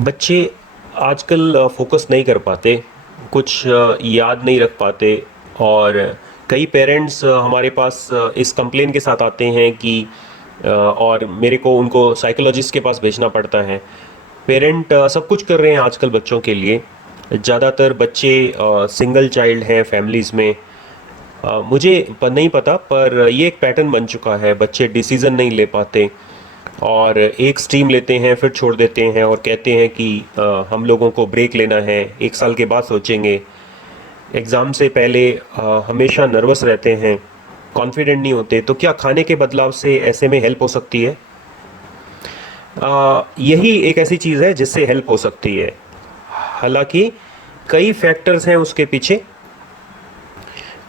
बच्चे आजकल फोकस नहीं कर पाते, कुछ याद नहीं रख पाते। और कई पेरेंट्स हमारे पास इस कंप्लेन के साथ आते हैं कि और मेरे को उनको साइकोलॉजिस्ट के पास भेजना पड़ता है। पेरेंट सब कुछ कर रहे हैं आजकल बच्चों के लिए। ज़्यादातर बच्चे सिंगल चाइल्ड हैं फैमिलीज़ में। मुझे नहीं पता, पर ये एक पैटर्न बन चुका है। बच्चे डिसीज़न नहीं ले पाते और एक स्ट्रीम लेते हैं फिर छोड़ देते हैं और कहते हैं कि हम लोगों को ब्रेक लेना है, एक साल के बाद सोचेंगे। एग्ज़ाम से पहले हमेशा नर्वस रहते हैं, कॉन्फिडेंट नहीं होते। तो क्या खाने के बदलाव से ऐसे में हेल्प हो सकती है? यही एक ऐसी चीज़ है जिससे हेल्प हो सकती है। हालांकि कई फैक्टर्स हैं उसके पीछे,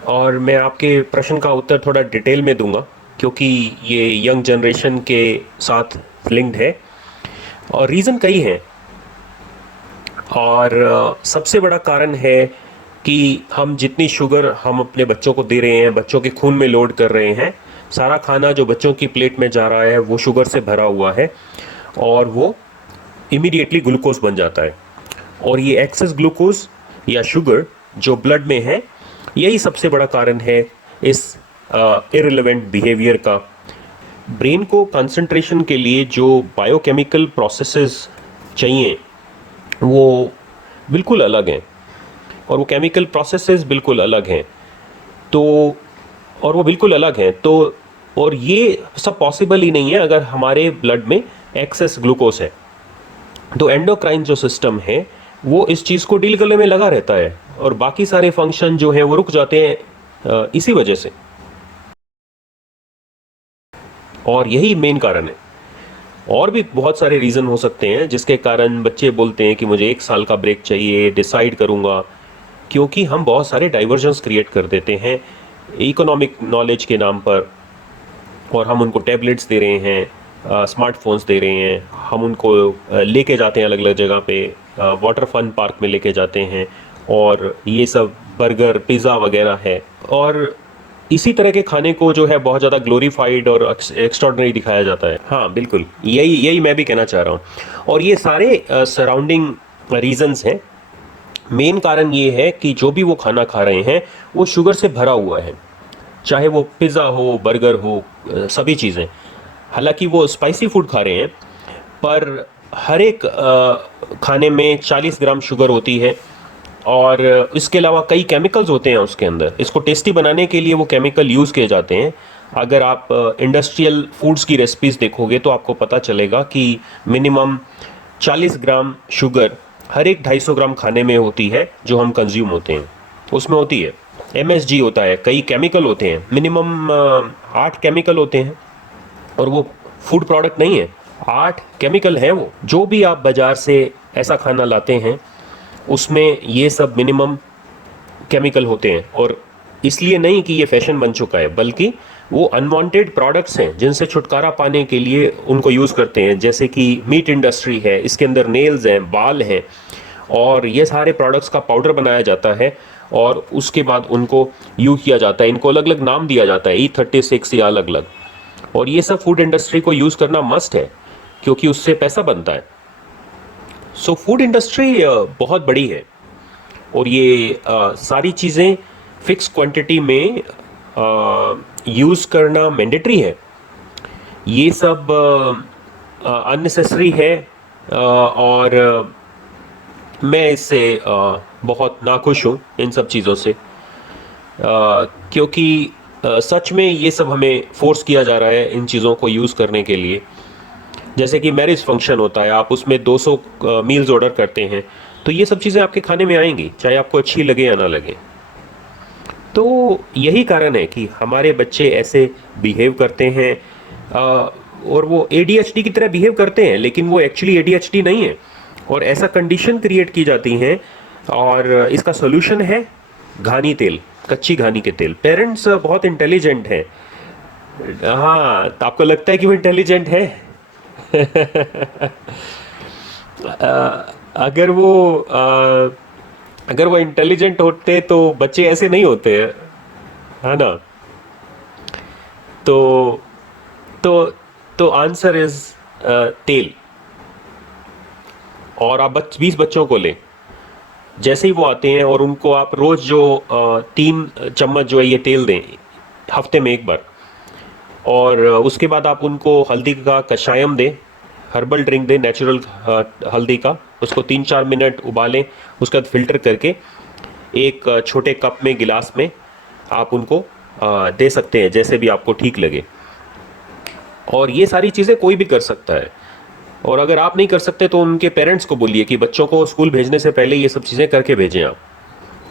और मैं आपके प्रश्न का उत्तर थोड़ा डिटेल में दूंगा क्योंकि ये यंग जनरेशन के साथ लिंक्ड है। और रीज़न कई हैं। और सबसे बड़ा कारण है कि हम जितनी शुगर हम अपने बच्चों को दे रहे हैं, बच्चों के खून में लोड कर रहे हैं। सारा खाना जो बच्चों की प्लेट में जा रहा है वो शुगर से भरा हुआ है और वो इमीडिएटली ग्लूकोज बन जाता है। और ये एक्सेस ग्लूकोज या शुगर जो ब्लड में है, यही सबसे बड़ा कारण है इस इररिलेवेंट बिहेवियर का। ब्रेन को कंसंट्रेशन के लिए जो बायोकेमिकल प्रोसेसेस चाहिए वो बिल्कुल अलग हैं, और वो केमिकल प्रोसेसेस बिल्कुल अलग हैं। तो और वो बिल्कुल अलग हैं तो और ये सब पॉसिबल ही नहीं है अगर हमारे ब्लड में एक्सेस ग्लूकोज है। तो एंडोक्राइन जो सिस्टम है वो इस चीज़ को डील करने में लगा रहता है, और बाकी सारे फंक्शन जो हैं वो रुक जाते हैं इसी वजह से। और यही मेन कारण है। और भी बहुत सारे रीज़न हो सकते हैं जिसके कारण बच्चे बोलते हैं कि मुझे एक साल का ब्रेक चाहिए, डिसाइड करूँगा। क्योंकि हम बहुत सारे डाइवर्जन्स क्रिएट कर देते हैं इकोनॉमिक नॉलेज के नाम पर। और हम उनको टैबलेट्स दे रहे हैं, स्मार्टफोन्स दे रहे हैं, हम उनको लेके जाते हैं अलग अलग जगह पे, वाटर फन पार्क में लेके जाते हैं, और ये सब बर्गर पिज़्ज़ा वगैरह है। और इसी तरह के खाने को जो है बहुत ज़्यादा ग्लोरीफाइड और एक्स्ट्रॉर्डनरी दिखाया जाता है। हाँ बिल्कुल, यही यही मैं भी कहना चाह रहा हूँ। और ये सारे सराउंडिंग रीजंस हैं। मेन कारण ये है कि जो भी वो खाना खा रहे हैं वो शुगर से भरा हुआ है, चाहे वो पिज़्ज़ा हो, बर्गर हो, सभी चीज़ें। हालांकि वो स्पाइसी फूड खा रहे हैं, पर हर एक खाने में 40 ग्राम शुगर होती है। और इसके अलावा कई केमिकल्स होते हैं उसके अंदर। इसको टेस्टी बनाने के लिए वो केमिकल यूज़ किए जाते हैं। अगर आप इंडस्ट्रियल फूड्स की रेसिपीज़ देखोगे तो आपको पता चलेगा कि मिनिमम 40 ग्राम शुगर हर एक 250 ग्राम खाने में होती है जो हम कंज्यूम होते हैं, उसमें होती है। MSG होता है, कई केमिकल होते हैं, मिनिमम 8 केमिकल होते हैं। और वो फूड प्रोडक्ट नहीं है, 8 केमिकल हैं वो। जो भी आप बाज़ार से ऐसा खाना लाते हैं उसमें ये सब मिनिमम केमिकल होते हैं। और इसलिए नहीं कि ये फैशन बन चुका है, बल्कि वो अनवांटेड प्रोडक्ट्स हैं जिनसे छुटकारा पाने के लिए उनको यूज़ करते हैं। जैसे कि मीट इंडस्ट्री है, इसके अंदर नेल्स हैं, बाल हैं, और ये सारे प्रोडक्ट्स का पाउडर बनाया जाता है और उसके बाद उनको यूज़ किया जाता है। इनको अलग अलग नाम दिया जाता है, E36 या अलग अलग। और ये सब फूड इंडस्ट्री को यूज़ करना मस्ट है क्योंकि उससे पैसा बनता है। सो फूड इंडस्ट्री बहुत बड़ी है, और ये सारी चीज़ें फिक्स क्वांटिटी में यूज़ करना मैंडेटरी है। ये सब अननेसेसरी है। और मैं इससे बहुत नाखुश हूँ इन सब चीज़ों से। क्योंकि सच में ये सब हमें फोर्स किया जा रहा है इन चीज़ों को यूज़ करने के लिए। जैसे कि मैरिज फंक्शन होता है, आप उसमें 200 मील्स ऑर्डर करते हैं, तो ये सब चीज़ें आपके खाने में आएंगी, चाहे आपको अच्छी लगे या ना लगे। तो यही कारण है कि हमारे बच्चे ऐसे बिहेव करते हैं। और वो ADHD की तरह बिहेव करते हैं, लेकिन वो एक्चुअली ADHD नहीं है। और ऐसा कंडीशन क्रिएट की जाती हैं। और इसका सोल्यूशन है घानी तेल, कच्ची घानी के तेल। पेरेंट्स बहुत इंटेलिजेंट हैं। हाँ, तो आपको लगता है कि वो इंटेलिजेंट है? अगर वो अगर वो इंटेलिजेंट होते तो बच्चे ऐसे नहीं होते, है ना? तो तो तो आंसर इज तेल। और आप 20 बच्चों को लें, जैसे ही वो आते हैं और उनको आप रोज़ जो 3 चम्मच जो है ये तेल दें हफ्ते में एक बार, और उसके बाद आप उनको हल्दी का कषायम दें, हर्बल ड्रिंक दें नेचुरल हल्दी का, उसको 3-4 मिनट उबालें, उसके बाद फिल्टर करके एक छोटे कप में गिलास में आप उनको दे सकते हैं, जैसे भी आपको ठीक लगे। और ये सारी चीज़ें कोई भी कर सकता है, और अगर आप नहीं कर सकते तो उनके पेरेंट्स को बोलिए कि बच्चों को स्कूल भेजने से पहले ये सब चीज़ें करके भेजें आप,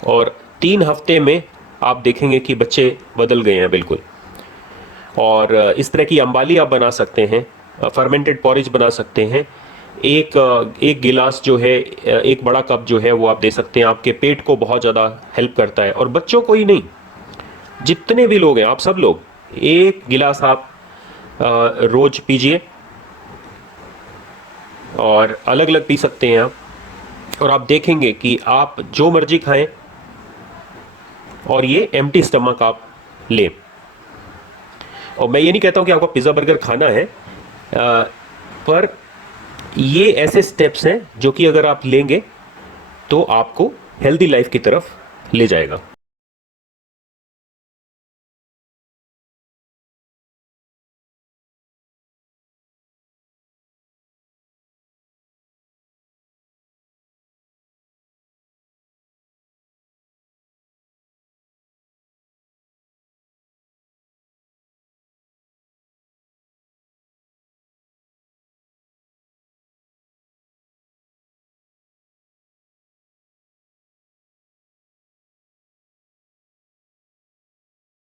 और 3 हफ्ते में आप देखेंगे कि बच्चे बदल गए हैं बिल्कुल। और इस तरह की अंबाली आप बना सकते हैं, फर्मेंटेड पॉरेज बना सकते हैं। एक गिलास जो है, एक बड़ा कप जो है वो आप दे सकते हैं, आपके पेट को बहुत ज़्यादा हेल्प करता है। और बच्चों को ही नहीं, जितने भी लोग हैं आप सब लोग एक गिलास आप रोज पीजिए, और अलग अलग पी सकते हैं आप, और आप देखेंगे कि आप जो मर्जी खाएं और ये एम्प्टी स्टमक आप लें। और मैं ये नहीं कहता हूं कि आपको पिज़्ज़ा बर्गर खाना है, पर ये ऐसे स्टेप्स हैं जो कि अगर आप लेंगे तो आपको हेल्दी लाइफ की तरफ ले जाएगा।